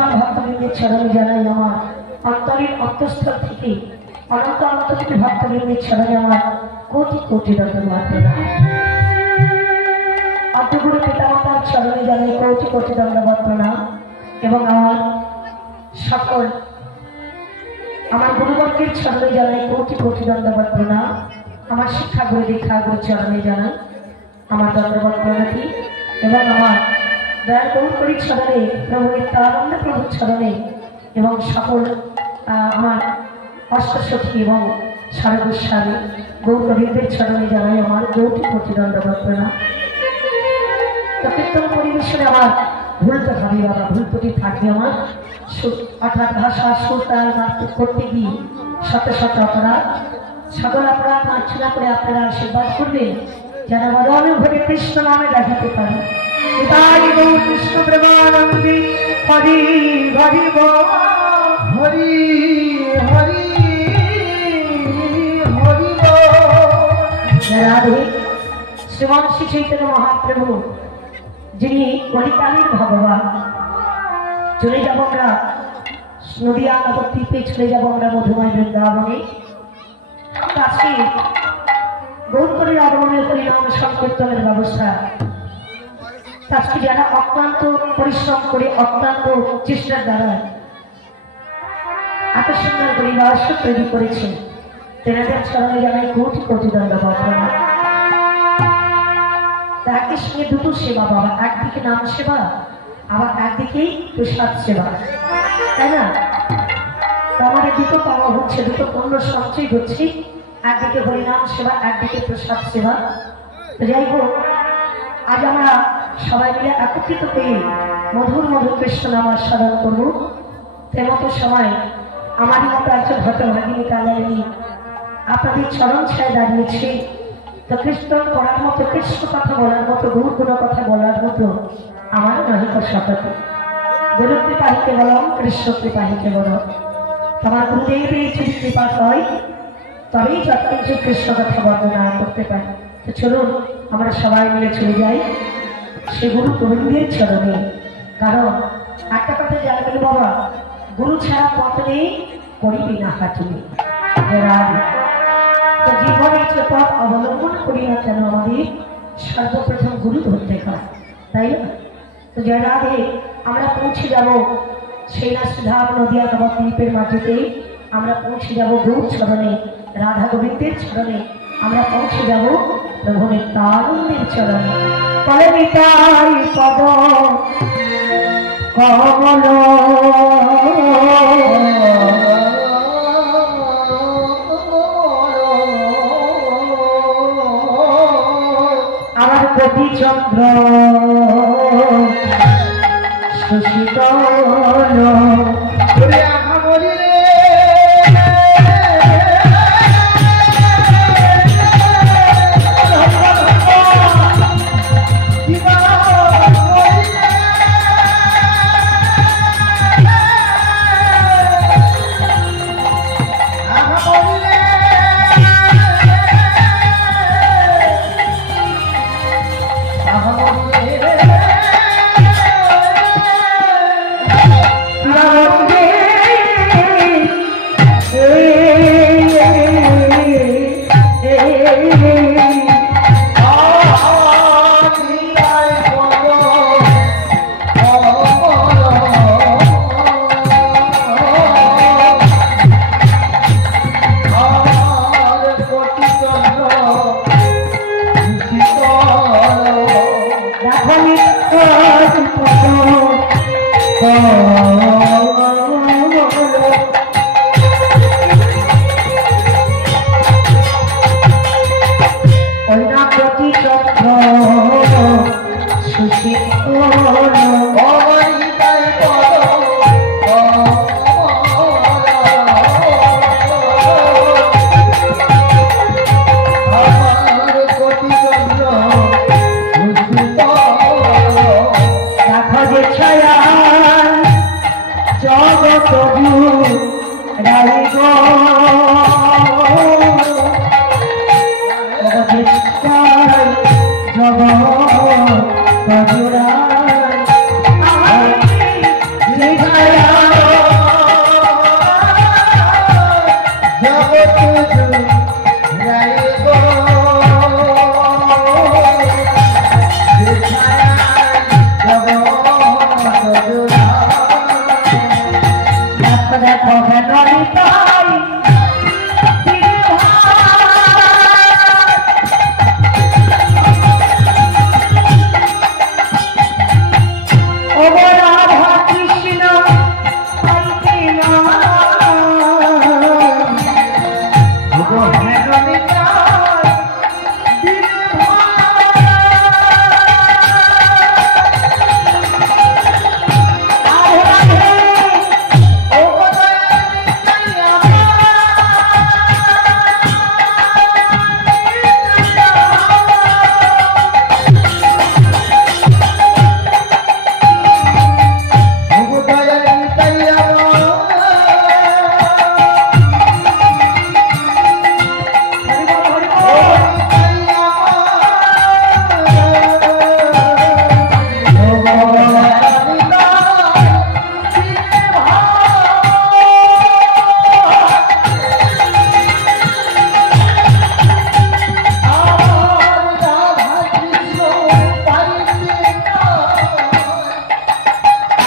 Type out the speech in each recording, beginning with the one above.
সকল ভক্তবৃন্দের চরণে জানাই আমার অন্তরের অন্তঃস্থল থেকে অনন্ত অনন্ত থেকে ভক্তবৃন্দের চরণে আমার কোটি কোটি ধন্যবাদ প্রদান। অদ্যগুরু পিতামাতার চরণে জানাই কোটি কোটি ধন্যবাদ প্রণাম এবং আমার সকল আমার গুরুবর্গের চরণে জানাই কোটি কোটি ধন্যবাদ প্রণাম। আমার শিক্ষাগুরু দীক্ষাগুরু চরণে জানাই আমার ধন্যবাদ প্রণতি এবং আমার দয়াল গৌরী চরণে প্রভু নিত্যানন্দ প্রভুর চরণে এবং সকল আমার অষ্টসখী এবং সারগোস্বামী গৌরবীদের চরণে জানাই আমার কোটি কোটি ধন্যবাদ প্রণাম। তো কীর্তন পরিবেশনে আমার ভুল তো হবে বাবা, ভুল ত্রুটি থাকবে আমার, অর্থাৎ ভাষা সুর তাল মারপিট করতে গিয়ে শত শত অপরাধ, সকল অপরাধ মার্জনা করে আপনারা আশীর্বাদ করবেন যেন আমার অনুভবে কৃষ্ণ নামে দেখাতে পারে। কৃষ্ণ প্রেমানন্দে হরি হরি হরি হরি হরি রাধে। শ্রীমান শ্রী চৈতন্য মহাপ্রভু যিনি কলিকালের ভগবান, চলে যাব আমরা নদিয়া নবদ্বীপে, চলে যাব আমরা মধুময় বৃন্দাবনে। আজকে গৌরকরীর আগমনের পরিণাম সংকীর্তনের ব্যবস্থা আজকে যারা অক্লান্ত পরিশ্রম করে অক্লান্ত চেষ্টার দ্বারা এত সুন্দর করে রহস্য তৈরি করেছে, তেনাদের চরণে জানাই কোটি কোটি ধন্যবাদ। একই সঙ্গে দুটো সেবা বাবা, একদিকে নাম সেবা আবার একদিকেই প্রসাদ সেবা, তাই না? আমাদের দুটো পাওয়া হচ্ছে, দুটো পণ্য সঞ্চয় হচ্ছে, একদিকে হরিনাম সেবা একদিকে প্রসাদ সেবা। যাই হোক, আজ আমরা সবাই মিলে একত্রিত হয়ে মধুর মধুর কৃষ্ণ নাম আস্বাদন করবো। তেমতো সময় আমারই মতো একজন হতভাগিনী কালারিনী আপনাদের চরণ ছায় দাঁড়িয়েছে। তো কৃষ্ণ করার মতো, কৃষ্ণ কথা বলার মতো, গুরু গুণ কথা বলার মতো আমার নাহিক শপথ। গুরু কৃপাহিকে বলম, কৃষ্ণ কৃপাহিকে বলম। তোমার গুরুদেবের যদি কৃপা হয় তবেই যৎকিঞ্চিৎ কৃষ্ণ কথা বর্ণনা করতে পারি। তো চলুন আমরা সবাই মিলে চলে যাই সে গুরু গোবিন্দের চরণে। কারণ একটা কথা জানবেন বাবা, গুরু ছাড়া পথ নেই, করিবি না হাঁটুনি। তো জীবনের যে পথ অবলম্বন করি না কেন আমাদের সর্বপ্রথম গুরু ধরতে হয়, তাই না? তো জয় রাধে। আমরা পৌঁছে যাব সেই রাষ্ট্রধাম নদিয়া নবদ্বীপের মাটিতে, আমরা পৌঁছে যাব গুরুর চরণে, রাধা গোবিন্দের চরণে, আমরা পৌঁছে যাব প্রভু নিত্যানন্দের চরণে। পরমিতাই পদ কমল আমার কবি চন্দ্র সুশীতল জগৎ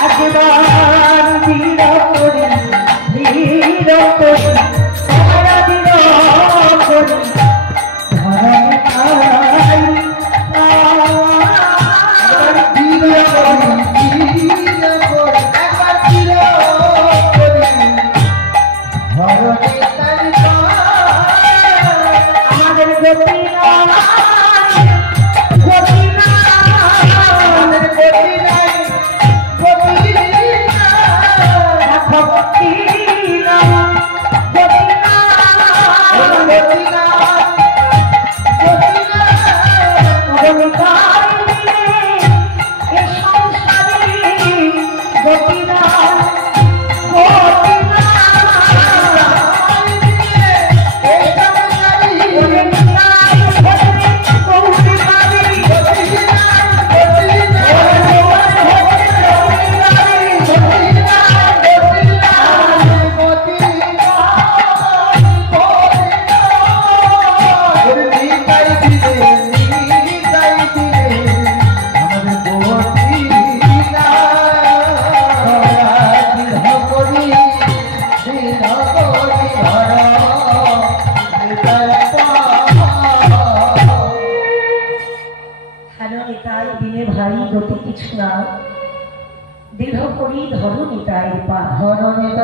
একবার ধীর করি ধীর করি সারা দিন করি আমাদের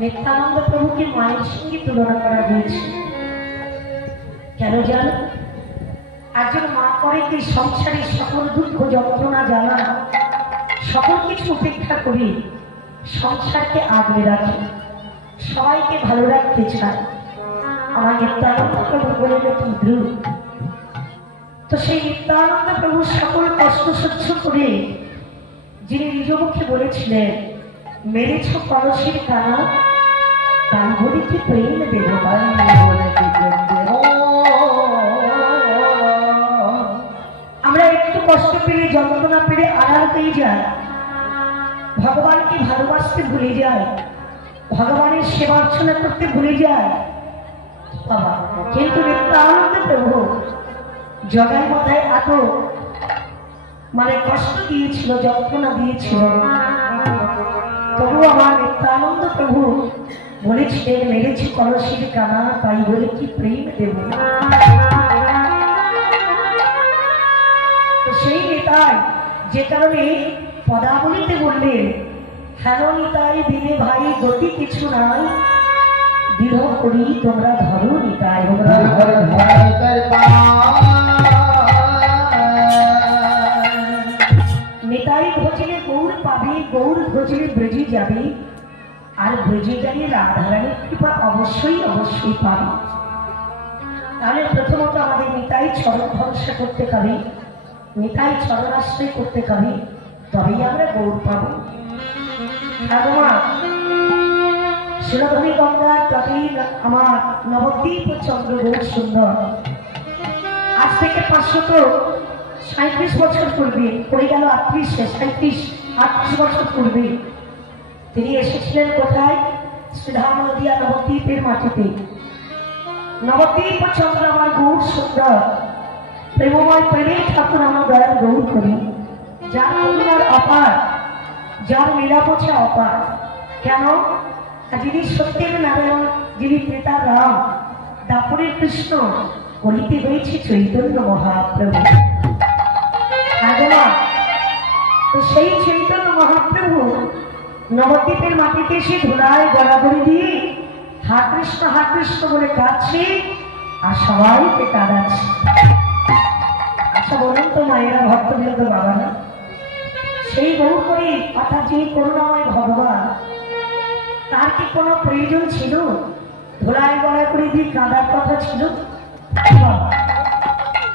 नित्यानंद प्रभु के मायर संगे तुलना करा হয়েছে কেন জানো একজন মা করে কি সংসারের সকল দুঃখ যন্ত্রণা জ্বালা সকল কিছু উপেক্ষা করে সংসারকে আগলে রাখে সবাইকে ভালো রাখতে চায় আমার নিত্যানন্দ প্রভু বলেন ধ্রুব তো সেই নিত্যানন্দ প্রভু সকল কষ্ট সহ্য করে যিনি নিজ মুখে বলেছিলেন মেরেছ কলসির কানা তাই বলে কি প্রেম দেব আমরা একটু কষ্ট পেলে যন্ত্রণা পেলে আড়াল পেয়ে যাই ভগবানকে ভালোবাসতে ভুলে যায় ভগবানের সেবা অর্চনা করতে ভুলে যায় বাবা কিন্তু নিত্যানন্দ প্রভু জগাই মাথায় এত মানে কষ্ট দিয়েছিল যন্ত্রণা দিয়েছিল তবু আমার নিত্যানন্দ প্রভু বলেছিলেন মেরেছি কলসির কানা তাই বলে কি প্রেম দেব তো সেই নেতাই যে কারণে পদাবলিতে বললেন হেন নিতাই দিনে ভাই গতি কিছু নাই দৃঢ় করি তোমরা ধরো নিতাই নিতাই ভোজনে গৌর পাবে গৌর ভোজনে ব্রজে যাবে আর ব্রজে গেলে রাধারানীর কৃপা অবশ্যই অবশ্যই পাবে তাহলে প্রথমত আমাদের নিতাই চরণ ভরসা করতে হবে নিতাই চরণাশ্রয় করতে হবে তবেই আমরা গৌর পাবো শিলধনী গঙ্গার তবেই আমার নবদ্বীপ চন্দ্র বহু সুন্দর আজ থেকে 537 বছর পূর্বে পড়ে গেল 38 বছর পূর্বে তিনি এসেছিলেন কোথায় শ্রীধাম নদিয়া নবদ্বীপের মাটিতে নবদ্বীপ চন্দ্র আমার গৌর সুন্দর প্রেমময় প্রেমের ঠাকুর আমার দয়াল গৌর করি যার করুণার অপার যার লীলাপোছা অপার কেন যিনি সত্যের নারায়ণ যিনি ক্রেতা রাম দাপরের কৃষ্ণ কলিতে হয়েছে চৈতন্য মহাপ্রভু তো সেই চৈতন্য মহাপ্রভু নবদ্বীপের মাটিতে এসে ধুলায় গড়াগড়ি দিয়ে হা কৃষ্ণ বলে কাঁদছে আর সবাইকে কাঁদাচ্ছে আচ্ছা বলুন তো মায়েরা ভক্তবৃন্দ বাবা না সেই গৌর করি অর্থাৎ যিনি করুণাময় ভগবান তার কি কোনো প্রয়োজন ছিল ধুলায় গড়াগড়ি দিয়ে কাঁদার কথা ছিল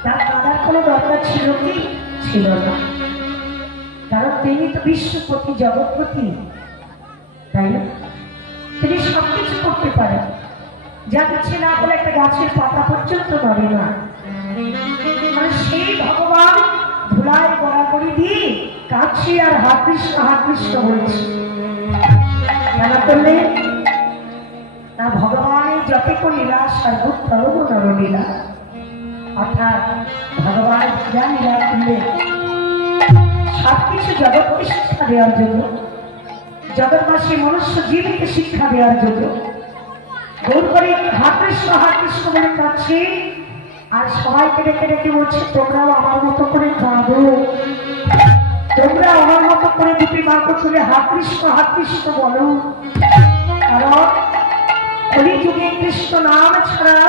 তার কাঁদার কোনো দরকার ছিল কি ছিল না কারণ তিনি তো বিশ্বপতি জগৎপতি তাই না তিনি সবকিছু করতে পারেন যা কিছু না হলে একটা গাছের পাতা পর্যন্ত নড়ে না মানে সেই ভগবান ধুলায় গড়াগড়ি দিয়ে কাঁদছে আর হা কৃষ্ণ বলছে কেন করলে না ভগবানের যতক লীলা সর্বোত্তম নরলীলা অর্থাৎ ভগবান যা লীলা করলে সবকিছু জগৎকে শিক্ষা দেওয়ার জন্য, জগৎবাসী মনুষ্য জীবকে শিক্ষা দেওয়ার জন্য গৌর করে কৃষ্ণ বলে কাছে। আর সবাইকে ডেকে ডেকে বলছে, তোমরাও আমার মতো করে কাঁদো, তোমরা আমার মতো করে দুটি বাক্য তুলে কৃষ্ণ বলো। কারণ কলিযুগে কৃষ্ণ নাম ছাড়া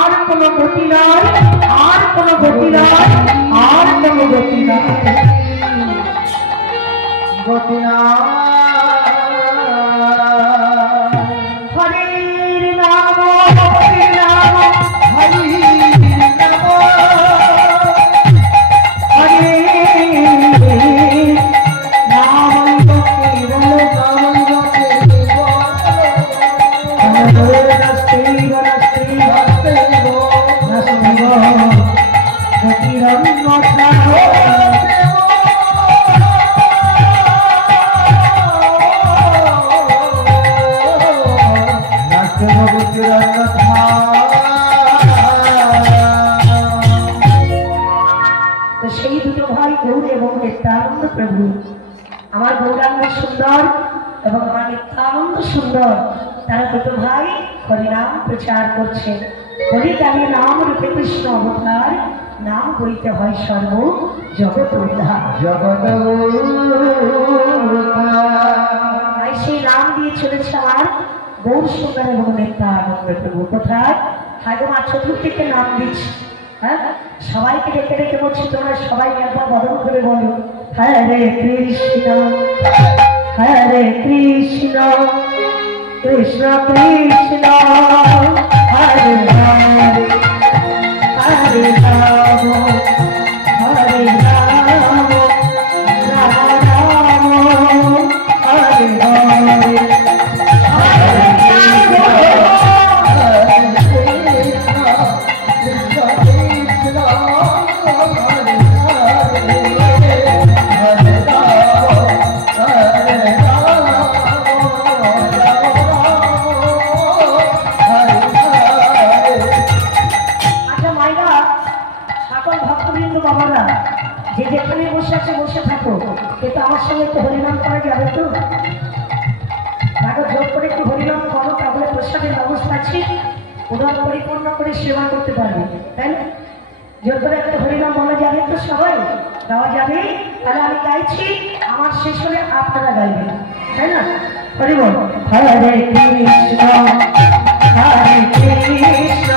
আর কোনো গতি নয়, আর কোনো গতি নয়, আর কোনো গতি নয়, গতি হরির নাম, হরির নাম, সেই দুটো ভাই গৌর এবং নিত্যানন্দ প্রভু। আমার গৌরাঙ্গ সুন্দর এবং আমার নিত্যানন্দ সুন্দর, তারা দুটো ভাই হরিনাম প্রচার করছে। হরি দাঁড়িয়ে নাম রূপে কৃষ্ণ অবতার, নাম বইতে হয় সর্ব জগৎ উদ্ধার। তাই সেই নাম দিয়ে চলেছে আমার গৌর সুন্দর এবং নিত্যানন্দ প্রভু। কোথায়? ঠাকুমা চতুর্থীকে নাম দিচ্ছে। হ্যাঁ, সবাইকে ডেকে ডেকে বলছি, তোমরা সবাই একবার বদল করে বলো, হরে কৃষ্ণ, হরে কৃষ্ণ, কৃষ্ণ কৃষ্ণ, হরে হরে, হরে রাম, হরে রাম, রাম রাম, হরে হরে। যে যেখানে বসে আছে বসে থাকো, কিন্তু আমার সঙ্গে একটু হরিনাম করা যাবে তো? তাকে জোর করে একটু হরিনাম করো, তাহলে প্রসাদের ব্যবস্থা আছে, উদর পরিপূর্ণ করে সেবা করতে পারবে, তাই না? জোর করে একটা হরিনাম বলা যাবে তো? সবাই গাওয়া যাবে? তাহলে আমি গাইছি, আমার শেষ হলে আপনারা গাইবেন, তাই না? হরি বল। হরে কৃষ্ণ, হরে কৃষ্ণ,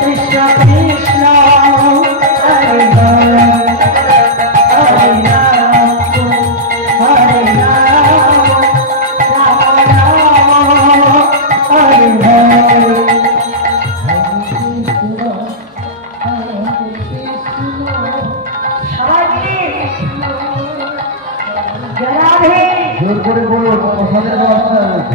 কৃষ্ণ কৃষ্ণ, হরে হরে, হরে রাম, হরে রাম, রাম রাম, হরে হরে। সবাই জোর করে বলুন, প্রসাদের ব্যবস্থা রয়েছে।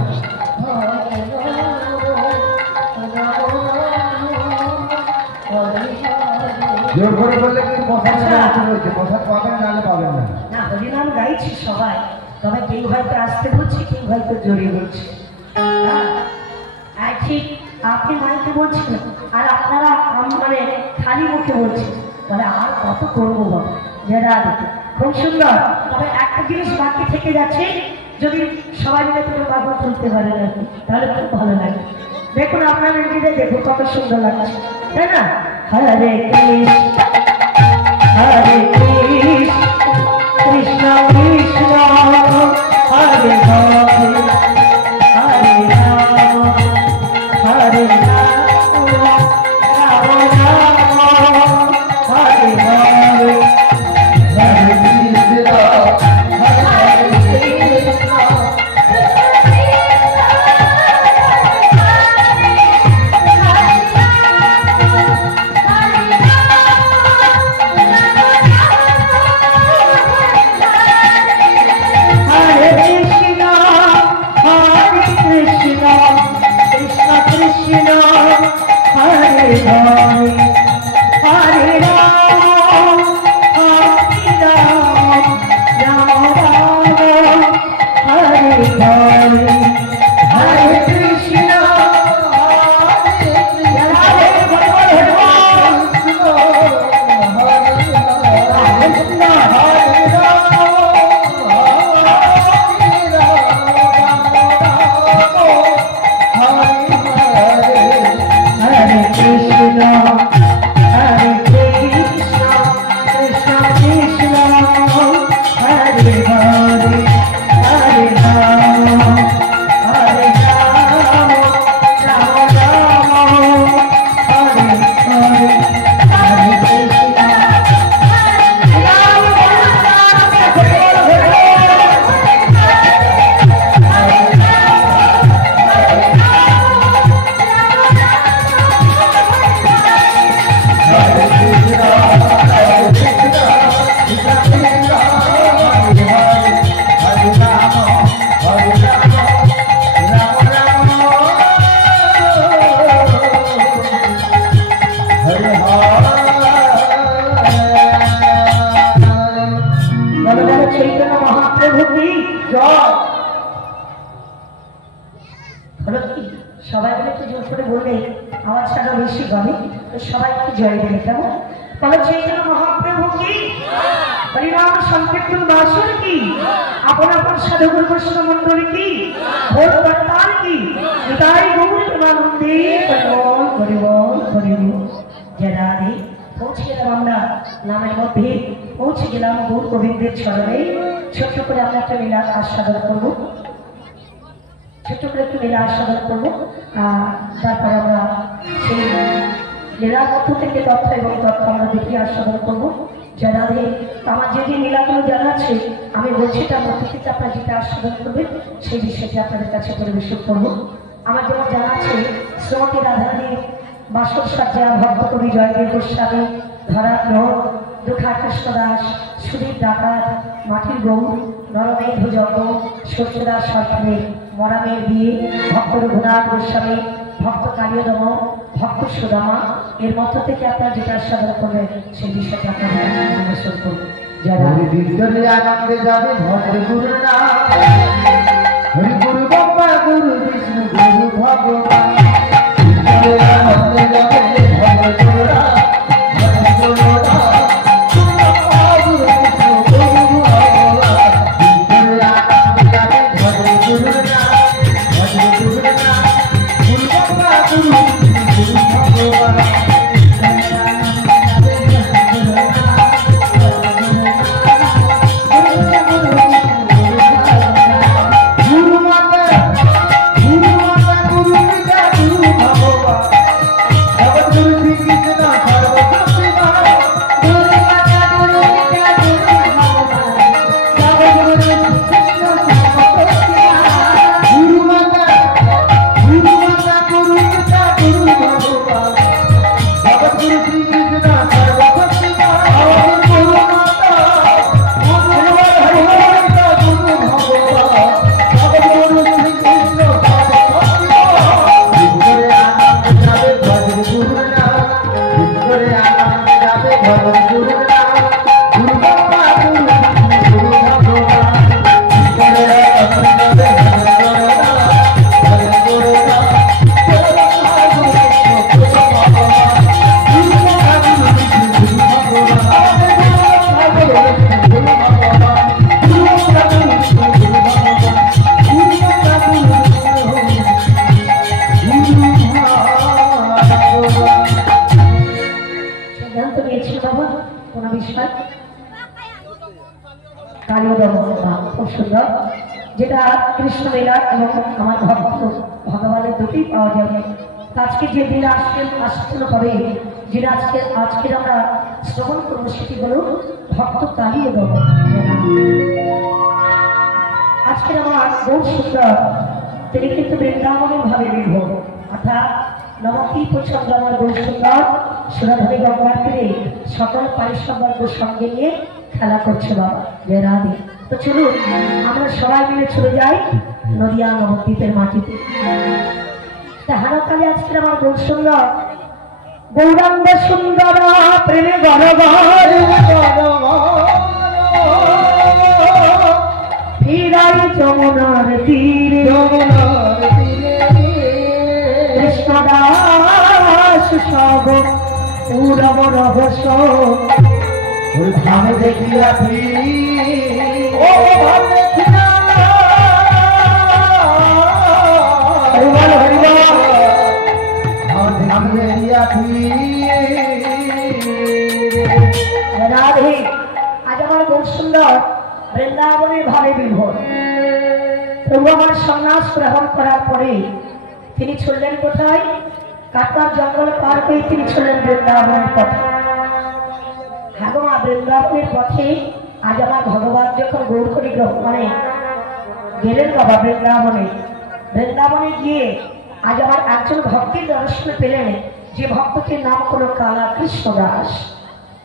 জোর করে বললে কিন্তু প্রসাদের ব্যবস্থা রয়েছে, প্রসাদ পাবেন নাহলে পাবেন না। না, হরিনাম গাইছি সবাই, তবে কেউ হয়তো আসতে বলছে, কেউ হয়তো জড়িয়ে বলছে। ঠিক আপনি মাইকে বলছেন আর আপনারা মানে খালি মুখে বলছেন, তাহলে আর কত করবো বাবা। যারা খুব সুন্দর, তবে একটা জিনিস বাকি থেকে যাচ্ছে, যদি সবাই মিলে তুমি বাবা তুলতে পারেন আর কি, তাহলে খুব ভালো লাগে। দেখুন আপনার নিজেদের দেখুন কত সুন্দর লাগছে, তাই না? হরে কৃষ্ণ, হরে কৃষ্ণ, কৃষ্ণ কৃষ্ণ, হরে হরে, হরে রাম, হরে রাম, রাম রাম, হরে হরে। Hare সবাই মিলে একটু জোর করে বললে আওয়াজটা বেশি হবে, সবাই একটু জয় দেবে। কেমন বলো? চৈতন্য মহাপ্রভু কি, হরিনাম সংকীর্তন বাসুর কি, আপন আপন সাধুগুরু বৈষ্ণব মন্ডলী কি, ভোট বর্তার কি, হৃদয় গৌর প্রেমানন্দে হরিবল হরিবল হরিবল। যারা পৌঁছে গেলাম আমরা নামের মধ্যে, পৌঁছে গেলাম গৌর গোবিন্দের চরণে। ছোট্ট করে আমরা একটা লীলা আস্বাদন করবো, ছোট্ট করে একটু লীলা আস্বাদন করবো। তারপরে আমরা সেই লীলার মধ্য থেকে তথ্য এবং তথ্য আমরা দেখে আস্বাদন করবো। যারা আমার যে যে লীলাগুলো জানা আছে আমি বলছি, তার মধ্যে থেকে আপনারা যেটা আস্বাদন করবেন সেই বিষয়টি আপনাদের কাছে পরিবেশন করবো। আমার যেমন জানা আছে, শ্রীমতী রাধারানীর বাসর সাজ্জা, ভক্ত কবি জয়দেব গোস্বামী, ধরা গ্রহ, দুঃখা কৃষ্ণ দাস, সুদীপ ডাকাত, মাটির গৌর, নরমের ভুজঙ্গ, সত্যদাস সরকারের মরামের বিয়ে, ভক্ত রঘুনাথ গোস্বামী, ভক্ত কালীয়দম, ভক্ত সুদামা, এর মধ্য থেকে আপনারা যেটা আস্বাদন করবেন সেই বিষয়টি আপনাদের কাছে পরিবেশন করবেন। যারা আনন্দে যাবে ভদ্র গুরু নাম, হরি গুরু বাবা গুরু বিষ্ণু গুরু ভগবান, আনন্দে যাবে ভদ্র গুরু নাম, খুব সুন্দর, যেটা কৃষ্ণ লীলা এবং আমার ভক্ত ভগবানের দুটি পাওয়া যাবে। আজকে যে দিন আসছিল হবে, যেটা আজকের আমরা শ্রবণ করবো সেটি হলো ভক্ত কালীয়দম। আজকের আমার বহু সুন্দর, তিনি কিন্তু বৃন্দাবনের ভাবে বিভোর, অর্থাৎ নবকী প্রচন্ড আমার বহু সুন্দর সুরাধনী গঙ্গার তীরে সকল পারিসম্বর্গ সঙ্গে নিয়ে খেলা করছে বাবা জয় রাধে। তো চলুন আমরা সবাই মিলে চলে যাই নদিয়া নবদ্বীপের মাটিতে। হারাকালে আজকে আমার বহু সুন্দর গৌরাঙ্গ সুন্দর প্রেমে গরগর ফিরাই যমুনার তীরে, কৃষ্ণদাস সব পুরব রহস্য ধামে দেখিয়া রাধে। আজ আমার বহু সুন্দর বৃন্দাবনের ভাবে বিভোর। প্রভু আমার সন্ন্যাস গ্রহণ করার পরে তিনি চললেন কোথায়? কাটার জঙ্গল পার হয়ে তিনি চললেন বৃন্দাবনের পথে। হ্যাঁ গো মা, বৃন্দাবনের পথে আজ আমার ভগবান যখন গৌরকরী মানে গেলেন বাবা বৃন্দাবনে, বৃন্দাবনে গিয়ে আজ আমার একজন ভক্তির দর্শন পেলেন, যে ভক্তটির নাম হলো কালা কৃষ্ণদাস।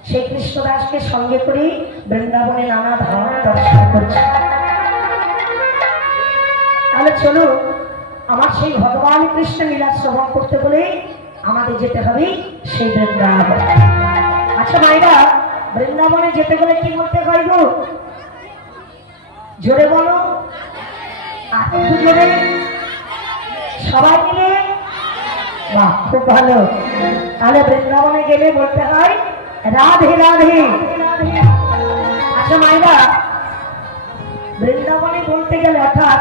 সেই কৃষ্ণদাসকে সঙ্গে করে বৃন্দাবনে নানা ধাম দর্শন করছে। তাহলে চলো, আমার সেই ভগবান কৃষ্ণ লীলা শ্রবণ করতে বলে আমাদের যেতে হবে সেই বৃন্দাবন। আচ্ছা মায়েরা, বৃন্দাবনে যেতে গেলে কি বলতে হয় গো? জোরে বলো, একটু জোরে, সবাই মিলে। বাহ, খুব ভালো। তাহলে বৃন্দাবনে গেলে বলতে হয় রাধে রাধে। আচ্ছা মায়েরা, বৃন্দাবনে বলতে গেলে অর্থাৎ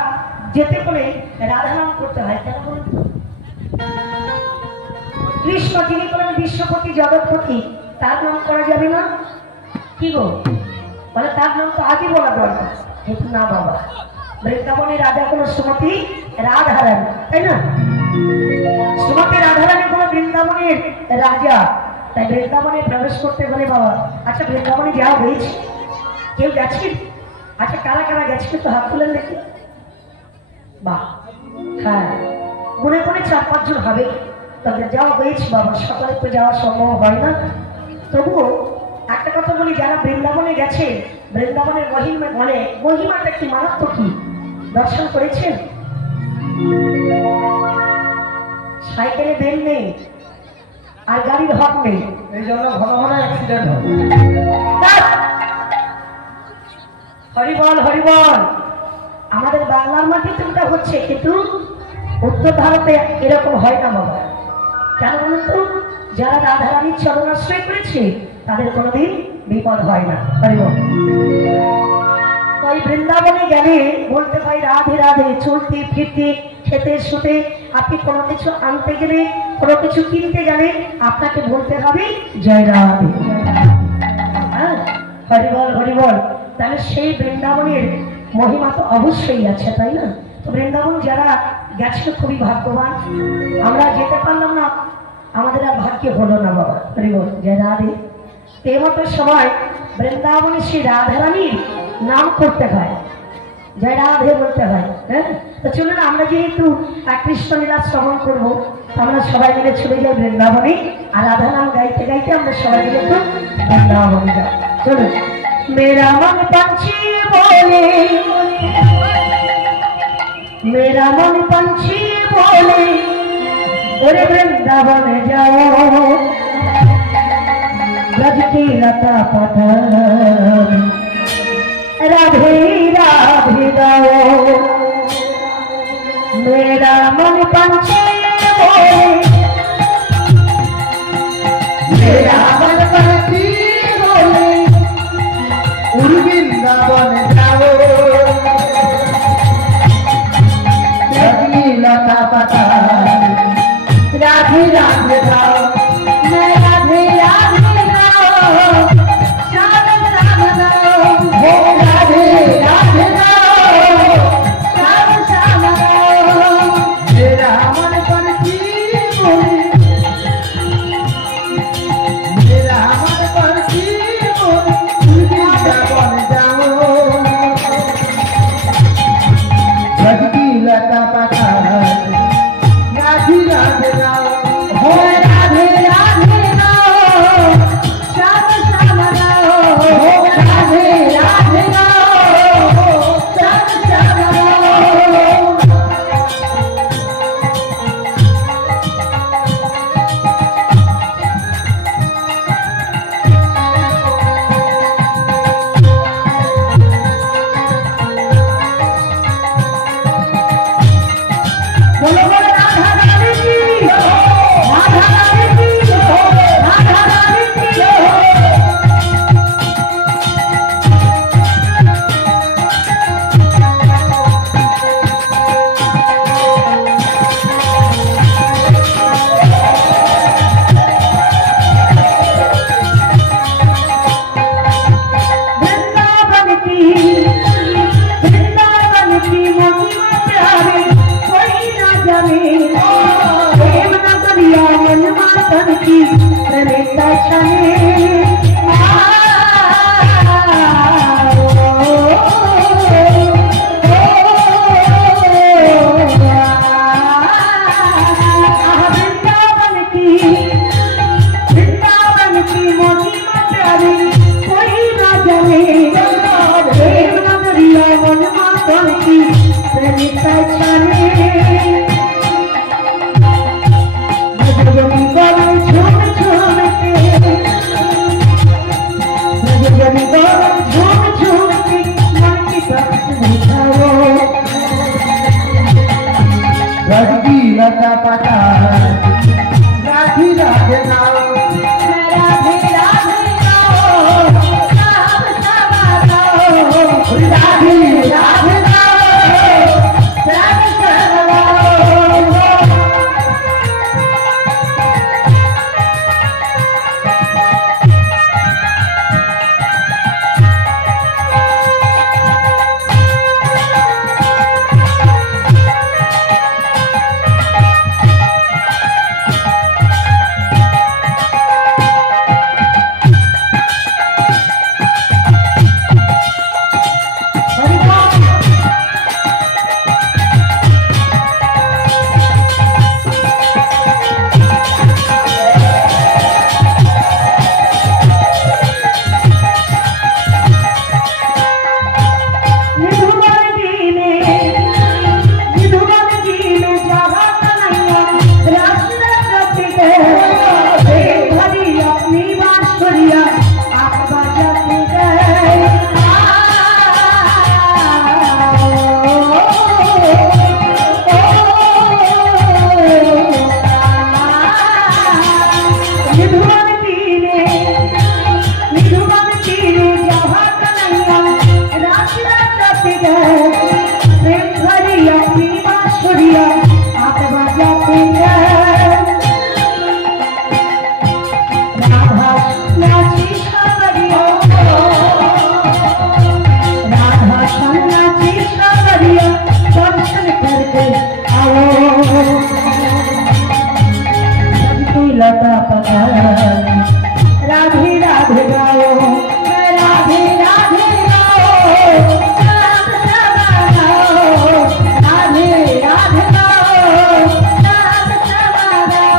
যেতে বলে রাধা নাম করতে হয়, কেন বলুন? কৃষ্ণ যিনি বলেন বিশ্বপতি জগৎপতি, তার নাম করা যাবে না? কি গো বলে, তার নাম তো আগে বলা দরকার, কিন্তু না বাবা, বৃন্দাবনের রাজা কোনো শ্রীমতী রাধারানী, তাই না? শ্রীমতী রাধারানী কোনো বৃন্দাবনের রাজা, তাই বৃন্দাবনে প্রবেশ করতে বলে বাবা। আচ্ছা বৃন্দাবনে যাওয়া হয়েছে? কেউ গেছেন? আচ্ছা কারা কারা গেছে তো হাত তুলেন দেখি। বাহ, হ্যাঁ, মনে মনে 4-5 জন হবে। তবে যাওয়া হয়েছে বাবা, সকালে তো যাওয়া সম্ভব হয় না। তবুও একটা কথা বলি, যারা বৃন্দাবনে গেছে, বৃন্দাবনের মহিমা বলে, মহিমাটা কি, মাহাত্ম্য কি দর্শন করেছেন? সাইকেলে বেল নেই আর গাড়ির হক নেই, এই জন্য ঘন ঘন অ্যাক্সিডেন্ট হয়। হরিবল হরিবল। আমাদের বাংলার মাটিতে ওটা হচ্ছে, কিন্তু উত্তর ভারতে এরকম হয় না বাবা। কেন বলুন তো? যারা রাধারানীর চরণাশ্রয় করেছে তাদের কোনোদিন বিপদ হয় না। হরিবল। তাই বৃন্দাবনে গেলে বলতে হয় রাধে রাধে। চলতে ফিরতে খেতে শুতে আপনি কোনো কিছু আনতে গেলে, কোনো কিছু কিনতে গেলে আপনাকে বলতে হবে জয় রাধে। হ্যাঁ, হরিবল হরিবল। তাহলে সেই বৃন্দাবনের মহিমা তো অবশ্যই আছে, তাই না? তো বৃন্দাবন যারা গেছে খুবই ভাগ্যবান। আমরা যেতে পারলাম না, আমাদের আর ভাগ্য হলো না বাবা। হরিবল, জয় রাধে। তেমতো সময় বৃন্দাবনে সেই রাধারানীর নাম করতে হয়, জয় রাধে বলতে হয়। হ্যাঁ, তো চলুন আমরা যেহেতু কৃষ্ণ লীলা শ্রবণ করবো, আমরা সবাই মিলে চলে যাই বৃন্দাবনে, আর রাধা নাম গাইতে গাইতে আমরা সবাই মিলে তো বৃন্দাবনে যাই। চলুন। मेरा मन पंछी बोले, मेरा मन पंछी बोले, ओरे वृंदावन जाओ, ब्रज की लता पठार राधे राधे गाओ। मेरा मन पंछी बोले, मेरा मन पंछी बोले, वृंदावन जाओ, लता पता राधे राधे गाओ। मैं राधे राधे गाओ, श्याम श्याम गाओ, हो राधे राधे गाओ, श्याम श्याम गाओ। मेरा मन पंछी की प्रेमिका छाने वृंदावन की मोटी प्यारी कोई ना जाने नगरिया मन मातन की प्रेमिका छाने लता पता राधी राधे नाम राधे राधे नाम राम सवारो राधे राधे नाम राम सवारो लता पता राधे राधे गाओ राधे राधे गाओ राम सवारो राधे राधे गाओ राम सवारो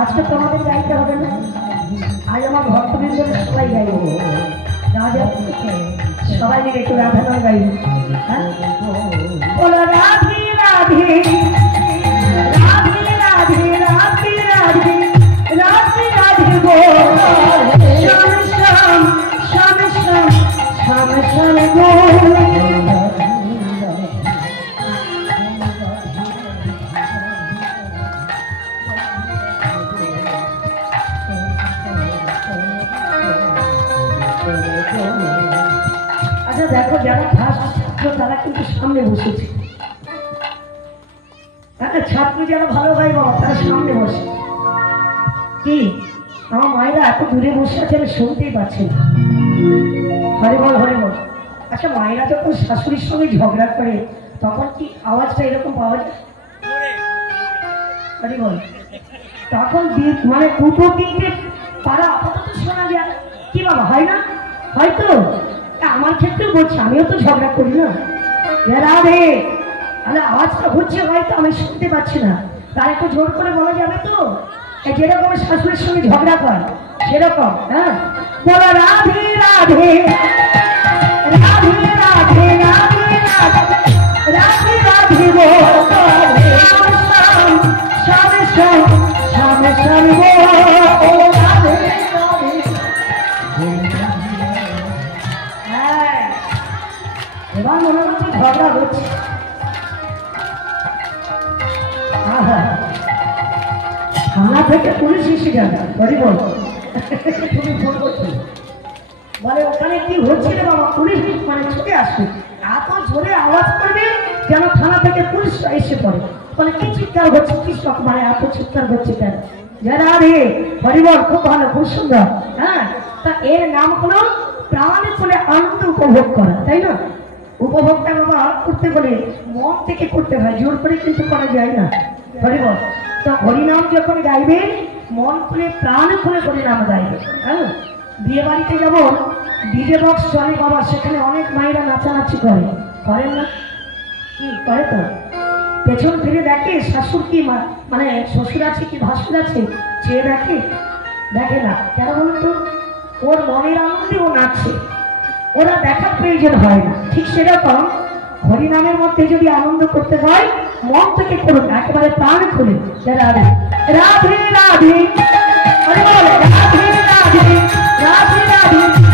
আজকে তোমাদের গাইতে হবে না আজ আমার ভক্তবৃন্দ সবাই গাইব সবাই মিলে একটু রাধা নাম গাইব বলো রাধে রাধে রাধে রাধে রাধে রাধে রাধে রাধে বল শ্যাম শ্যাম শ্যাম শ্যাম শ্যাম শ্যাম বল আচ্ছা দেখো যারা ফার্স্ট ছাত্র তারা কিন্তু সামনে বসেছে ছাত্র যারা ভালো ভাই বাবা তারা সামনে বসে কি আমার মায়েরা এত দূরে বসে আছে আমি শুনতেই পাচ্ছি না হরে বল হরে বল আচ্ছা মায়েরা যখন শাশুড়ির সঙ্গে ঝগড়া করে তখন কি আওয়াজটা এরকম পাওয়া যায় হরে বল তখন মানে দুটো তিনটে পাড়া আপাতত শোনা যায় কি বাবা হয় না হয়তো আমার ক্ষেত্রে বলছি আমিও তো ঝগড়া করি না রাধে তাহলে আওয়াজটা হচ্ছে হয়তো আমি শুনতে পাচ্ছি না তার একটু জোর করে বলা যাবে তো যেরকম শাশুড়ির সঙ্গে ঝগড়া করে সেরকম হ্যাঁ বলো রাধে রাধে রাধে রাধে রাধে রাধে রাধে বলো শ্যাম শ্যাম শ্যাম শ্যাম শ্যাম বলো রাধে রাধে। এবার মনে হচ্ছে ঝগড়া হচ্ছে। থানা থেকে পুলিশ এসে যাবে বল তুমি ফোন করছো বলে ওখানে কি হচ্ছে রে বাবা, পুলিশ মানে ছুটে আসবে, এত জোরে আওয়াজ করবে যেন থানা থেকে পুলিশ এসে পড়ে। বলে কি চিৎকার হচ্ছে, কি সব মানে এত চিৎকার হচ্ছে কেন? যারা রে হরিবল, খুব ভালো, খুব সুন্দর। হ্যাঁ, তা এর নাম হলো প্রাণে খুলে আনন্দ উপভোগ করা, তাই না? উপভোগটা বাবা করতে বলে মন থেকে করতে হয়, জোর করে কিন্তু করা যায় না। হরিবল, তো হরিনাম যখন গাইবে মন খুলে প্রাণ খুলে হরিনাম গাইবে। হ্যাঁ, বিয়ে বাড়িতে যাবো, ডিজে বক্স চলে বাবা, সেখানে অনেক মায়েরা নাচানাচি করে, করেন না? কি করে তো পেছন ফিরে দেখে শাশুড় কি মানে শ্বশুর আছে কি ভাসুর আছে, চেয়ে দেখে? দেখে না। কেন বলুন তো? ওর মনের আনন্দে ও নাচছে, ওরা দেখার প্রয়োজন হয় না। ঠিক সেরকম হরিনামের মধ্যে যদি আনন্দ করতে হয় মন থেকে করুন, একেবারে প্রাণ খুলে। রাধে রাধে রাধে রাধে রাধে রাধে রাধে রাধে রাধে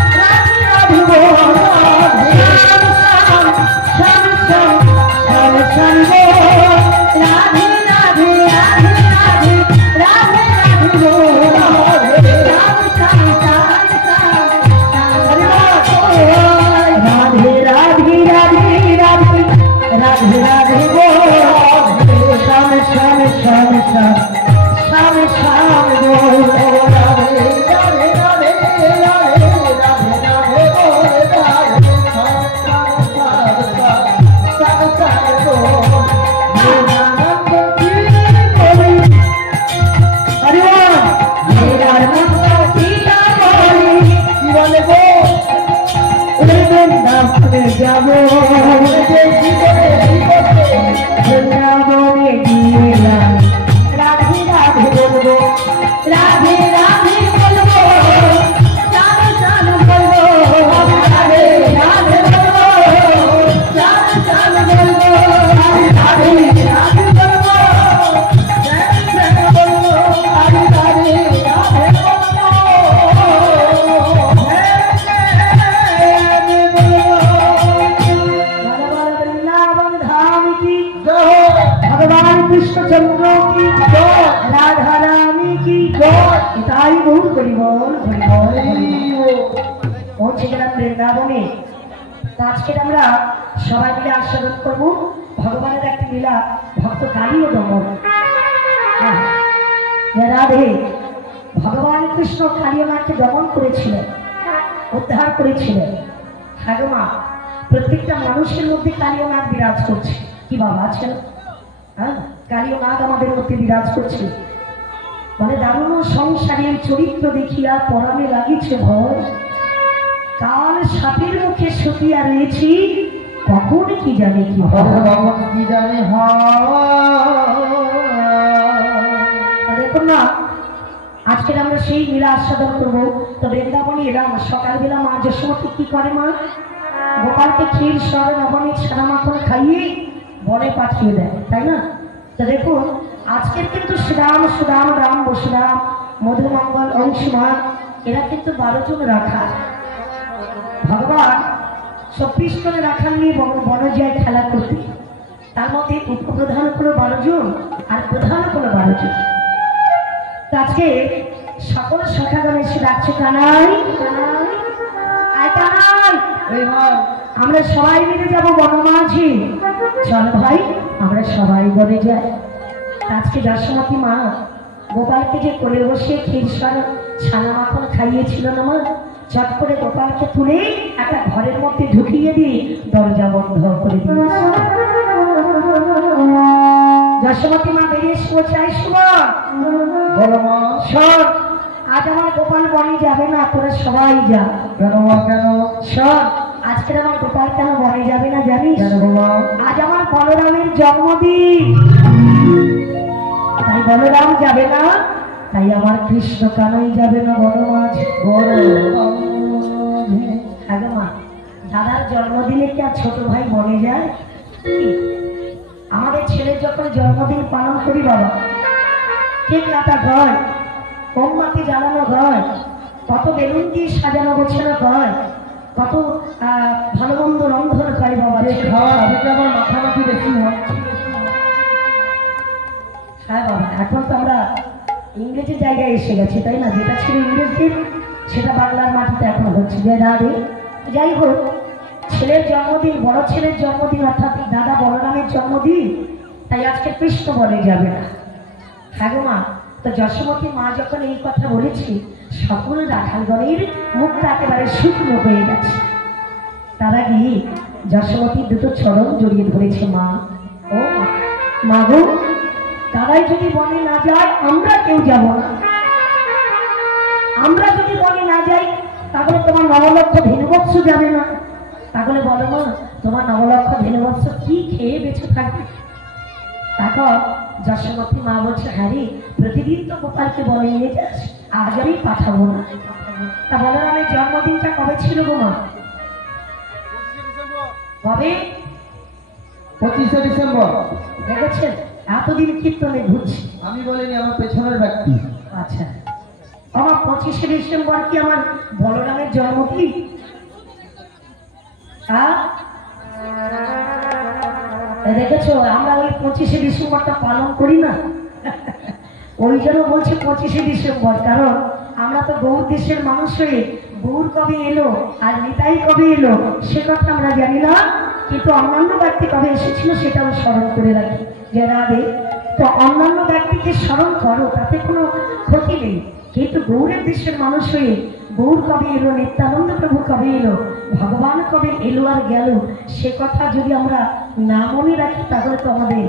বৃন্দাবনে। আজকে আমরা সবাই মিলে আস্বাদন করবো ভগবানের একটি লীলা, ভক্ত কালী ও দমন। রাধে, ভগবান কৃষ্ণ কালিয়াকে দমন করেছিলেন, উদ্ধার করেছিলেন। হ্যাঁ মা, প্রত্যেকটা মানুষের মধ্যে কালীয় নাগ বিরাজ করছে। কি বাবা আছেন? হ্যাঁ, কালীয় নাগ আমাদের মধ্যে বিরাজ করছে। মানে দারুণ সংসারের চরিত্র দেখিয়া পরাণে লাগিছে ভয়, কাল সাপের মুখে শুকিয়া রয়েছি, কখন কি জানে কি কি জানে। দেখুন না, আজকে আমরা সেই লীলা আস্বাদন করবো। তো বৃন্দাবনে এলাম, সকালবেলা মা যশোমতী কি করে? মা গোপালকে ক্ষীর সর নবনীত সারা মাখন খাইয়ে বনে পাঠিয়ে দেয়, তাই না? তো দেখুন, আজকের কিন্তু শ্রীরাম সুরাম রাম বসুরাম মধুমঙ্গল অংশুমান এরা কিন্তু 12 জন রাখা। ভগবান 24 জনে রাখা নিয়ে বনে যায় খেলা করতে। তার মধ্যে উপপ্রধান কোনো 12 জন আর প্রধান কোনো 12 জন। আজকে সকল শাখাগণ এসে ডাকছে কানাই আমরা সবাই মিলে যাবো বনমাঝি। চল ভাই, আমরা সবাই বনে যাই। আজকে যশোমতী মা গোপালকে যে কোলে বসে ক্ষীর ছানা মাখন খাইয়েছিল না মা, চট করে গোপালকে তুলে একটা ঘরের মধ্যে ঢুকিয়ে দিয়ে দরজা বন্ধ করে দিয়েছে। যশোমতী মা বেরিয়ে চাই শোন, আজ আমার গোপাল বনে যাবে না, তোরা সবাই যা। কেন শোন, আজকের আমার গোপাল কেন বনে যাবে না জানিস? আজ আমার বলরামের জন্মদিন, তাই বলরাম যাবে না, তাই আমার কৃষ্ণ কানাই যাবে না বনমাঝি। দাদার জন্মদিনে কি আর ছোট ভাই বনে যায়? আমাদের ছেলের যখন জন্মদিন পালন করি বাবা, কেক কাটা হয়, মোমবাতি জ্বালানো হয়, কত বেলুন দিয়ে সাজানো গোছানো হয়, কত ভালো মন্দ রন্ধন হয় বাবা। খাওয়া আমার মাখামাখি বেশি হয়। হ্যাঁ বাবা, এখন তো আমরা ইংরেজি জায়গায় এসে গেছি, তাই না? যেটা ছিল ইংরেজদের সেটা বাংলার মাটিতে এখন হচ্ছে। যে দাদা, যাই হোক, ছেলের জন্মদিন, বড় ছেলের জন্মদিন, অর্থাৎ দাদা বলরামের জন্মদিন, তাই আজকে কৃষ্ণ বলে যাবে না। হ্যাঁ গো মা, তো যশোমতী মা যখন এই কথা বলেছি, সকল রাখালগণের মুখটা একেবারে শুকনো হয়ে গেছে। তারা গিয়ে যশোমতীর দুটো চরণ জড়িয়ে ধরেছে। মা, ও মা গো, তারাই যদি বনে না যায় আমরা কেউ যাব না। আমরা যদি বনে না যাই তাহলে তোমার নবলক্ষ ধেনুবৎস যাবে না। তাহলে বলো মা, তোমার নবলক্ষ ধেনুবৎস কি খেয়ে বেঁচে থাকবে? তারপর যশোমতী মা বলছে, হ্যাঁ রে, প্রতিদিন তো গোপালকে বলে নিয়ে যাস, আজ আমি পাঠাবো না। তা বলরামের জন্মদিনটা কবে ছিল গো মা? কবে? 25শে ডিসেম্বর। দেখেছেন, এতদিন কীর্তনে ঘুরছি। আমি বলিনি, আমার পেছনের ব্যক্তি। আচ্ছা, আমার 25শে ডিসেম্বর কি আমার বলরামের জন্মদিন? দেখেছো, আমরা ওই 25শে ডিসেম্বরটা পালন করি না। ওই জন্য বলছি 25শে ডিসেম্বর, কারণ আমরা তো গৌর দেশের মানুষ হয়ে গৌর কবে এলো আর নিতাই কবে এলো সে কথা আমরা জানি না, কিন্তু অন্যান্য ব্যক্তি কবে এসেছিল সেটাও স্মরণ করে রাখি। যারা তো অন্যান্য ব্যক্তিকে স্মরণ করো, তাতে কোনো ক্ষতি নেই, কিন্তু গৌরের দেশের মানুষ হয়ে গৌর কবে এলো, নিত্যানন্দ প্রভু কবে এলো, ভগবান কবে এলো আর গেল, সে কথা যদি আমরা না মনে রাখি তাহলে তো আমাদের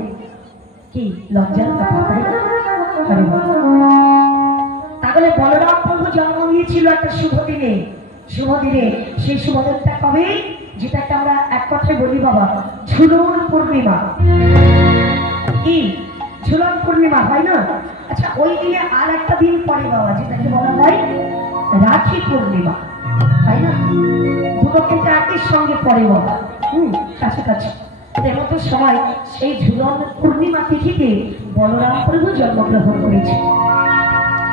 কি লজ্জার কথা, তাই না? তাহলে বলরাম প্রভু জন্ম নিয়েছিল একটা শুভ দিনে। শুভ দিনে, সেই শুভ দিনটা কবে? যেটাকে আমরা এক কথায় বলি বাবা, ঝুলন পূর্ণিমা। কি ঝুলন পূর্ণিমা হয় না? আচ্ছা, ওই দিনে আর একটা দিন পরে বাবা, যেটাকে বলা হয় রাখি পূর্ণিমা, তাই না? দুটো কিন্তু একই সঙ্গে পরে বাবা, কাছাকাছি। তেমতো সময় সেই ঝুলন পূর্ণিমা তিথিতে বলরাম প্রভু জন্মগ্রহণ করেছে।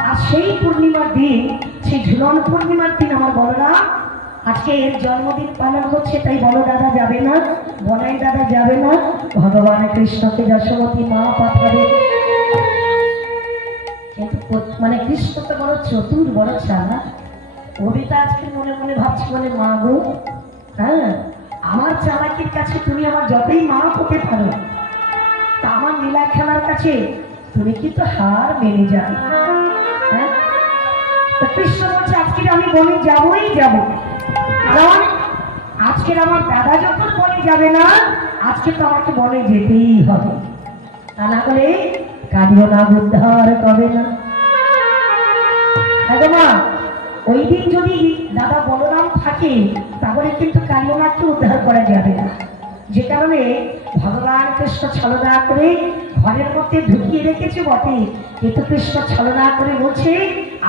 আর সেই পূর্ণিমার দিন, সেই ঝুলন পূর্ণিমার দিন আমার বলরাম আজকে এর জন্মদিন পালন করছে। তাই বড় দাদা যাবে না, বনাই দাদা যাবে না, ভগবান কৃষ্ণকে যশোমতী মা পাঠাবে। কিন্তু মানে কৃষ্ণ তো বড় চতুর, বড় চালা। কবিতা আজকে মনে মনে ভাবছি, বলে মা গো, হ্যাঁ, আমার চালাকির কাছে তুমি আমার যতই মা হতে পারো, তা আমার লীলা খেলার কাছে তুমি কিন্তু হার মেনে যাবে। হ্যাঁ, তো কৃষ্ণ বলছে আজকের আমি বনে যাবই যাব, কারণ আজকের আমার দাদা যখন বনে যাবে না, আজকে তো আমাকে বনে যেতেই হবে, তা না করে কাঁদিও না, উদ্ধার কবে না। হ্যাঁ মা, ওই দিন যদি দাদা বলরাম থাকে তাহলে কিন্তু কালিয়াকে উদ্ধার করা যাবে না। যে কারণে ভগবান কৃষ্ণ ছলনা করে ঘরের মধ্যে ঢুকিয়ে রেখেছে বটে, কিন্তু কৃষ্ণ ছলনা করে বলছে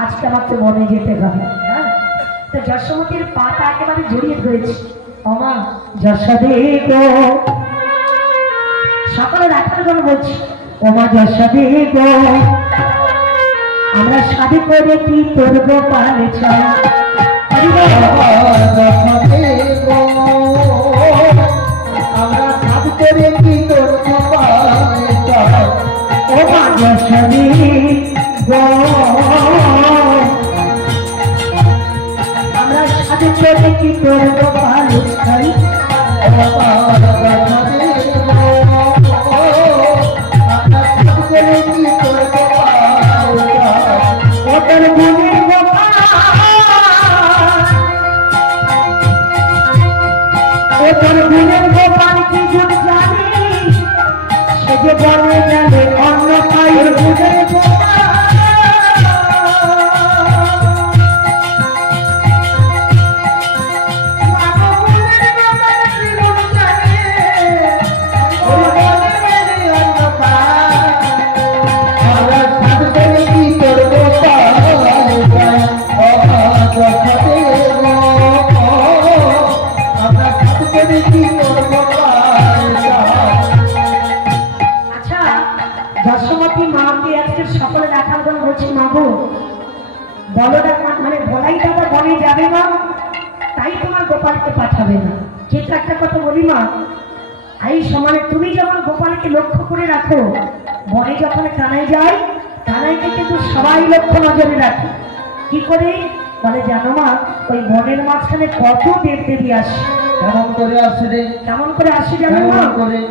আজকে আমাকে বনে যেতে হবে। তো যশোমতীর পাটা একেবারে জড়িয়ে ধরেছে। অমা যশোদে গো, সকলে রাখালগণ বলছে, ওমা যশোদে গো, আমরা সাধে করে কি তোর গোপাল চাই, আমরা সাধ করে কি তোর গোপাল চাই। ও মা যশোদে গো, আমরা সাধে করে কি তোর গোপাল চাই। গোপাল কি গুণ জানে, সে যে বলে জানে অন্য পায়ের গুণের গোপাল। আমরা যশোমতী মাকে আজকে সকলে রাখার জন্য বলছি মাগো বলরা মানে বলাই দাদা বনে যাবে না তাই তোমার গোপালকে পাঠাবে না। ঠিক একটা কথা বলি মা, এই সমানে তুমি যেমন গোপালকে লক্ষ্য করে রাখো, বনে যখন কানাই যায় কানাইকে কিন্তু সবাই লক্ষ্য নজরে রাখে। কি করে বলে জানো মা, ওই বনের মাঝখানে কত দেব দেবী আসে। কেমন করে আসে রে? কেমন করে আসে জানো মা?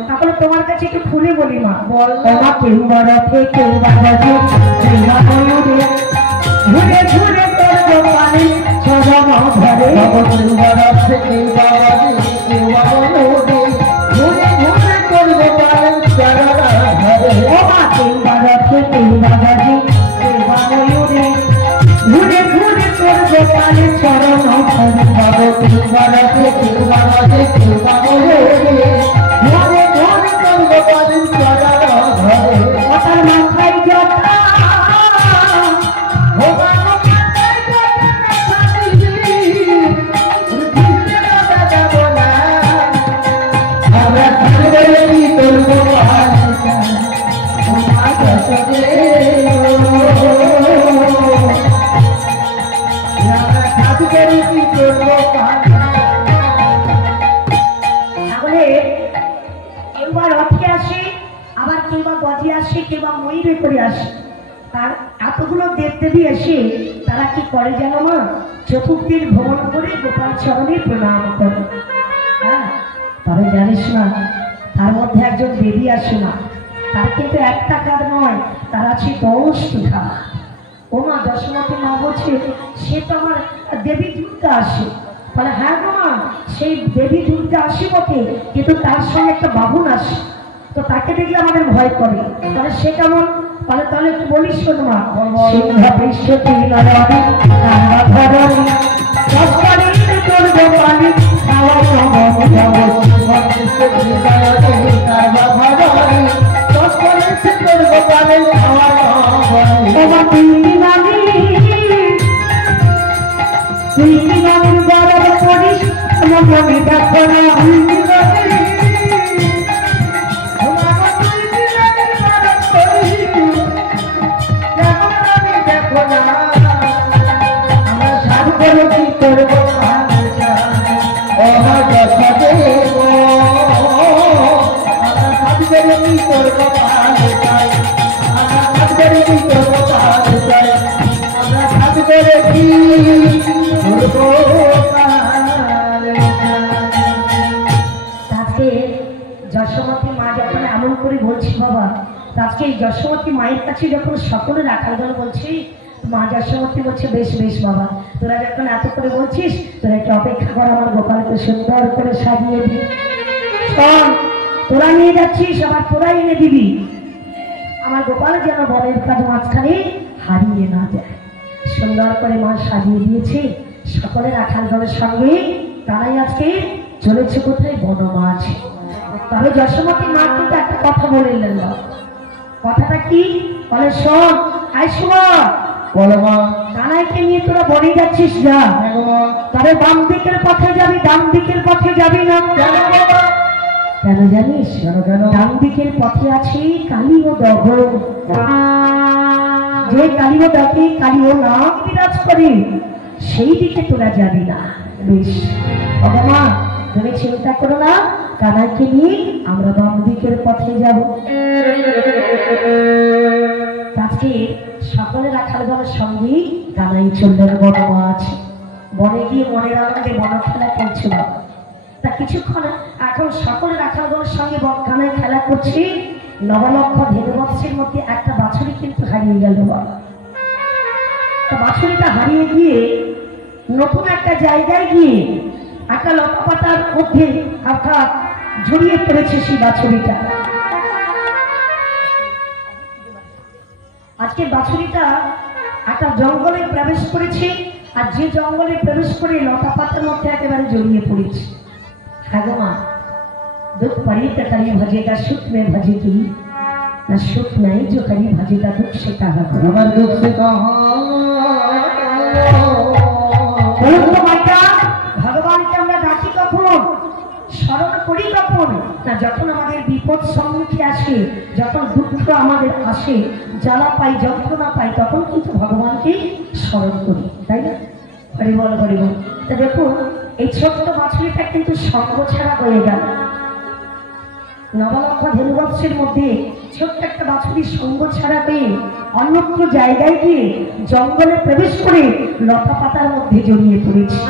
তাহলে তোমার কাছে একটু খুলে বলি মা। বল। ওমা কেউ বা রথে কেউ বা গজে কেউ বা ময়ূরে ঘুরে ঘুরে তোর গোপালে সজম ধরে। কেউ বা রথে কেউ বা গজে কেউ বা ময়ূরে ঘুরে ঘুরে তোর গোপালে চরণ ধরে। ওমা কেউ বা রথে কেউ বা গজে কেউ বা ময়ূরে ঘুরে ঘুরে তোর গোপালে চরণ ধরে। কেউ বা রথে কেউ বা গজে কেউ বা ময়ূরে ঘুরে ঘুরে তোর গোপালে চরণ ধরে। ওটার মাথায় জটা ময়ূরে করে আসে। তার এতগুলো দেবদেবী এসে তারা কি করে জানো মা, চতুর্দিক ভ্রমণ করে গোপাল চরণে প্রণাম করে। হ্যাঁ, তবে জানিস না তার মধ্যে একজন দেবী আসে না, তার কিন্তু একটা কাজ নয়, তার আছে 10টি কাজ। ও মা যশোমতী মা বলছে সে তো আমার দেবী দুর্গা আসে। বলে হ্যাঁ গো মা, সেই দেবী দুর্গা আসে বটে, কিন্তু তার সঙ্গে একটা বাবুন আসে, তো তাকে দেখলে আমাদের ভয় করে। তাহলে সে কেমন? বলে তাহলে একটু বলিস শোন মা। যশোমতী মা যখন এমন করে বলছি বাবা, আজকে যশোমতী মায়ের কাছে যখন সকলে রাখার জন্য বলছি, মা যশোমতী বলছে বেশ বেশ বাবা, তোরা যখন এত করে বলছিস তোরা একটু অপেক্ষা কর, আমার গোপালকে সুন্দর করে সাজিয়ে দি। শোন, তোরা নিয়ে যাচ্ছিস আবার তোরাই এনে দিবি, আমার গোপাল যেন বনের কাজ মাঝখানে হারিয়ে না যায়। সুন্দর করে মা সাজিয়ে দিয়েছে, সকলে রাখার দলের সঙ্গে তারাই আজকে চলেছে কোথায় বনমাঝ। তবে যশোমতী মা কিন্তু একটা কথা বললেন, কথাটা কি বলে শোন, আই শোনা বলো মা, কানাইকে নিয়ে তোরা বনে যাচ্ছিস যা, তবে বাম দিকের পথে যাবি, ডান দিকের পথে যাবি না। কেন জানিস? ডান দিকের পথে আছে কালী ও দহ, যে কালী ও দহে কালী ও না বিরাজ করে, সেই দিকে তোরা যাবি না। বেশ বাবা মা, তুমি চিন্তা করো না, কানাইকে নিয়ে আমরা বাম দিকের পথে যাব। আজকে সকলে রাখার দলের সঙ্গে কানাই চললেন বনমাঝ। বনে গিয়ে মনের আনন্দে বন খেলা করছে বাবা। তা কিছুক্ষণ এখন সকলে রাখার দলের সঙ্গে কানাই খেলা করছে, নবলক্ষ ধেনুবৎসের মধ্যে একটা বাছুরি কিন্তু হারিয়ে গেল বাবা। তা বাছুরিটা হারিয়ে গিয়ে নতুন একটা জায়গায় গিয়ে একটা লতা পাতার মধ্যে অর্থাৎ জড়িয়ে পড়েছে সেই বাছুরিটা। আজকে বাছুরিটা একটা জঙ্গলে প্রবেশ করেছে, আর যে জঙ্গলে প্রবেশ করে লতা পাতার মধ্যে একেবারে জড়িয়ে পড়েছে। হ্যাঁ গো মা, दुख पड़ी तो करी भजेगा, सुख में भजेगी ना, सुख नहीं जो करी भजेगा, दुख से कहा दुख से कहा ভগবানকে আমরা ডাকি কখন, স্মরণ করি কখন না, যখন আমাদের বিপদ সম্মুখে আসে আছে, যখন দুঃখ আমাদের আসে, জ্বালা পাই, যন্ত্রণা পাই, তখন কিন্তু ভগবানকে স্মরণ করি, তাই না? হরি বল হরি বল। তা দেখুন এই ছোট্ট বাছুরিটা কিন্তু সঙ্গ ছাড়া হয়ে গেল। নবলক্ষ ধেনুবৎসের মধ্যে ছোট্ট একটা বাছুরির সঙ্গ ছাড়া পেয়ে অন্যত্র জায়গায় গিয়ে জঙ্গলে প্রবেশ করে লতা পাতার মধ্যে জড়িয়ে পড়েছে।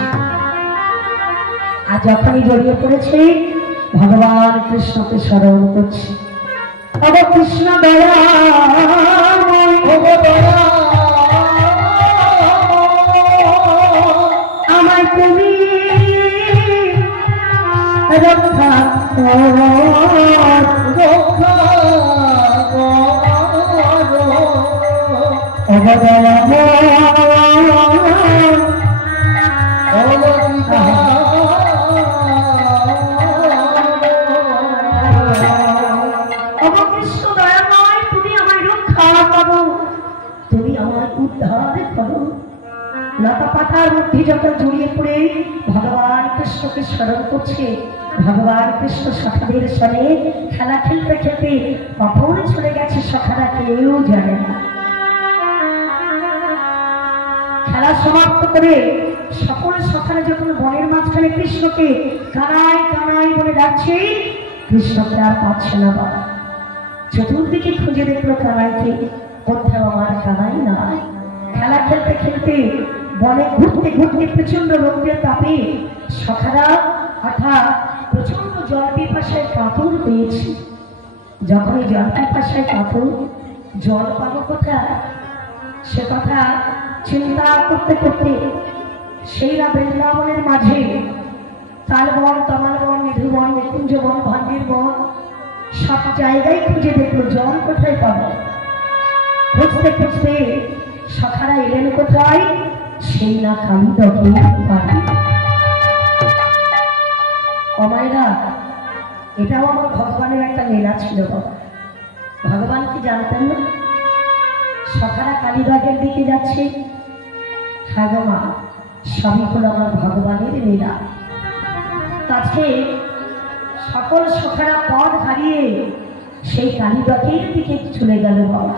আর যখনই জড়িয়ে পড়েছে ভগবান কৃষ্ণকে স্মরণ করছে। অব কৃষ্ণ দয়া আমায় তুমি রক্ষা লতা পাতার মধ্যে যখন জড়িয়ে পড়ে ভগবান কৃষ্ণকে স্মরণ করছে, ভগবান কৃষ্ণ সখাদের সঙ্গে খেলা খেলতে খেলতে কখন চলে গেছে সখারা কেউ জানে না। খেলা সমাপ্ত করে সকল সখারা যখন বনের মাঝখানে কৃষ্ণকে কানাই কানাই বলে ডাকছে, কৃষ্ণকে আর পাচ্ছে না। বাবা চতুর্দিকে খুঁজে দেখলো কানাইকে, কোথাও আমার কানাই নাই। খেলা খেলতে খেলতে বনে ঘুরতে ঘুরতে প্রচন্ড রৌদ্রের তাপে সখারা অর্থাৎ প্রচন্ড জল পিপাসায় কাতর পেয়েছে। যখনই জল পিপাসায় কাতর, জল পাবো কোথায় সে কথা চিন্তা করতে করতে সেইরা বৃন্দাবনের মাঝে তালবন, তমালবন, নিধুবন, নিকুঞ্জ বন, ভান্ডির বন সব জায়গায় খুঁজে দেখলো জল কোথায় পাবো। খুঁজতে খুঁজতে সখারা এলেন কোথায়, সেই না কালিদকে বাড়ি। অমায়রা এটাও আমার ভগবানের একটা লীলা ছিল। বাবা ভগবান কি জানতেন না? সখারা কালীবাগের দিকে যাচ্ছে। হ্যাঁ গো মা, সবই হলো আমার ভগবানের লীলা। তাতে সকল সখারা পথ হারিয়ে সেই কালীবাগের দিকে চলে গেল। বাবা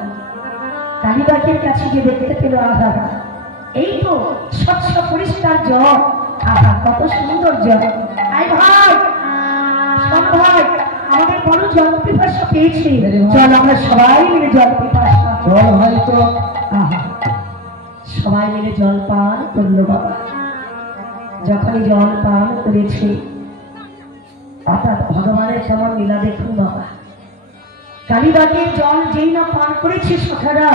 কালীবাগের কাছে গিয়ে দেখতে পেল আহা, এই তো স্বচ্ছ পরিষ্কার জল। আহা কত সুন্দর জল। আয় ভাই, সব ভাই আমাদের বড় জল পিপাসা পেয়েছি, চল আমরা সবাই মিলে জল পিপাসা জল হয় তো। আহা সবাই মিলে জল পান করলো। বাবা যখনই জল পান করেছে, অর্থাৎ ভগবানের কেমন লীলা দেখুন। বাবা কালীবাগের জল যেই না পান করেছে সখারা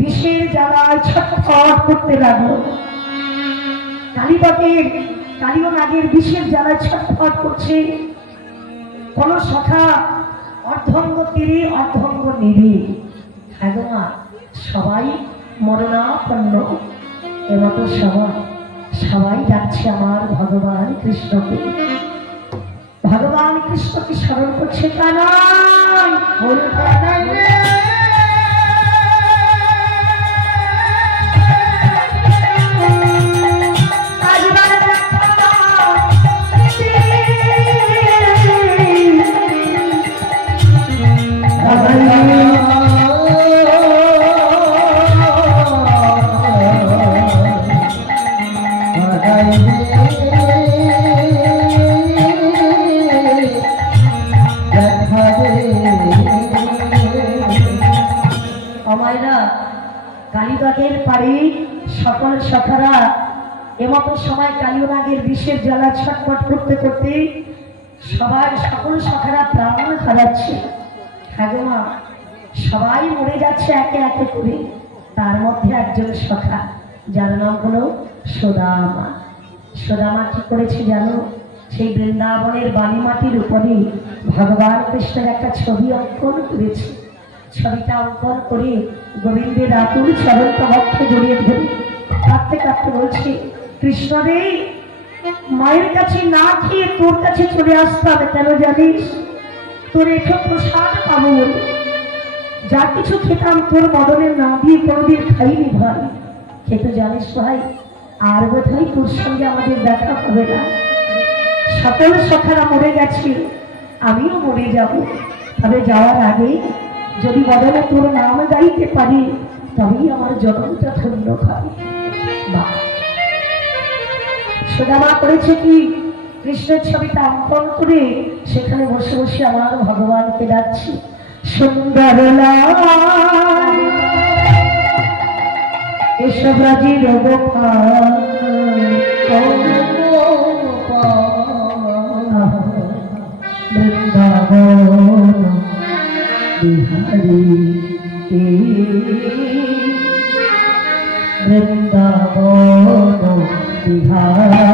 বিষের জ্বালায় ছটফট করতে লাগলো। কালীয় নাগের বিষের জ্বালায় ছটফট করছে। কোন সখা অর্ধঙ্গ তীরে, অর্ধঙ্গ নিরে। হ্যাঁ গো মা, সবাই মরণাপন্ন। এমতো সবাই যাচ্ছে আমার ভগবান কৃষ্ণকে। ভগবান কৃষ্ণকে স্মরণ করছে। কানাই বল কানাই রে, কালীবাগের পাড়ে সকল সখারা এমতো সময় কালীবাগের বিষের জ্বালা ছটফট করতে করতে সকল সখারা প্রাণ হারাচ্ছে। হ্যাঁ গো মা, সবাই মরে যাচ্ছে একে একে করে। তার মধ্যে একজন সখা, যার নাম হলো সুদামা। সুদামা কি করেছে জানো? সেই বৃন্দাবনের বালি মাটির উপরে ভগবান কৃষ্ণের একটা ছবি অঙ্কন করেছে। ছবিটা অঙ্কন করে গোবিন্দের আতুল চরণ কবক্ষে জড়িয়ে ধরে কাঁদতে কাঁদতে বলছে, কৃষ্ণ রে, মায়ের কাছে না খেয়ে তোর কাছে চলে আসতাম, কেন জানিস? তোর একটু প্রসাদ পাবো বলে। যা কিছু খেতাম তোর মদনের না দিয়ে কোনোদিন খাইনি ভাই। খেতে জানিস ভাই, আর বোধহয় তোর সঙ্গে আমাদের দেখা হবে না। সকল সখারা মরে গেছে, আমিও মরে যাব। তবে যাওয়ার আগে যদি বদলে তোর নাম গাইতে পারি তবেই আমার জন্মটা ধন্য হয়। সুদামা করেছে কি কৃষ্ণের ছবিটা অঙ্কন করে সেখানে বসে বসে আমার ভগবানকে ডাকছি, সুন্দর এসব রাজির বৃন্দাবন বিহারী বৃন্দাবন বিহারী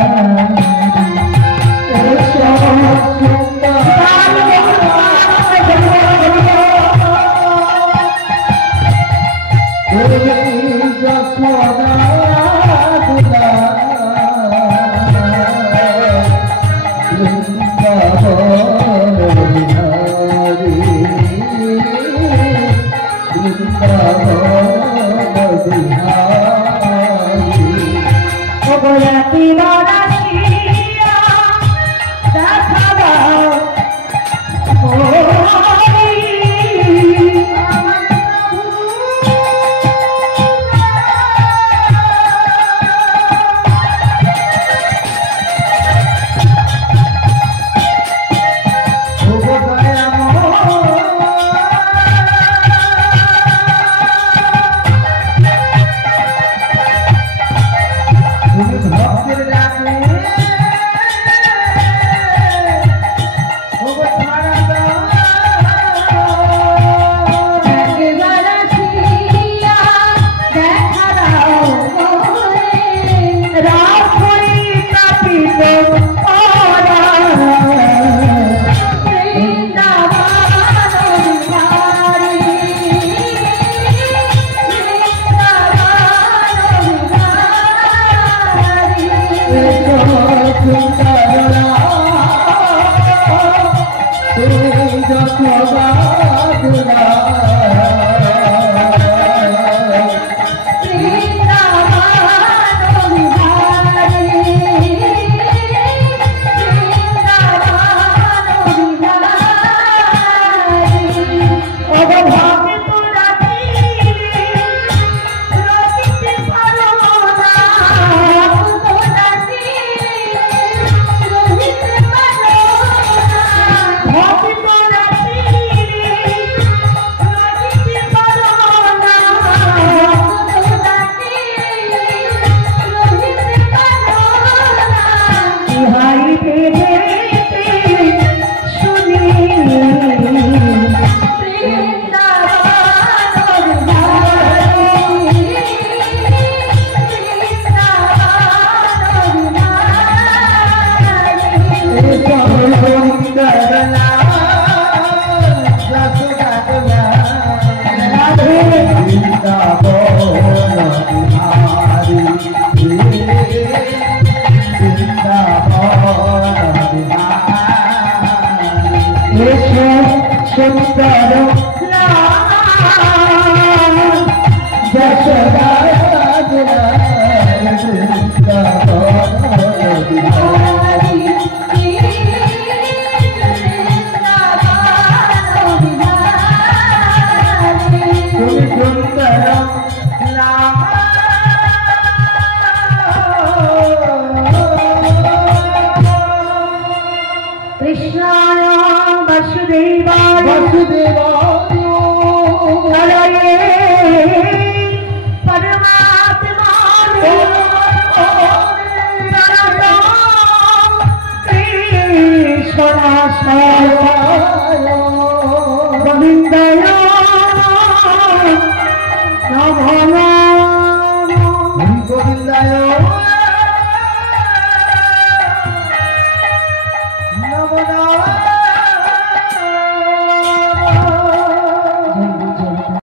গোবিন্দ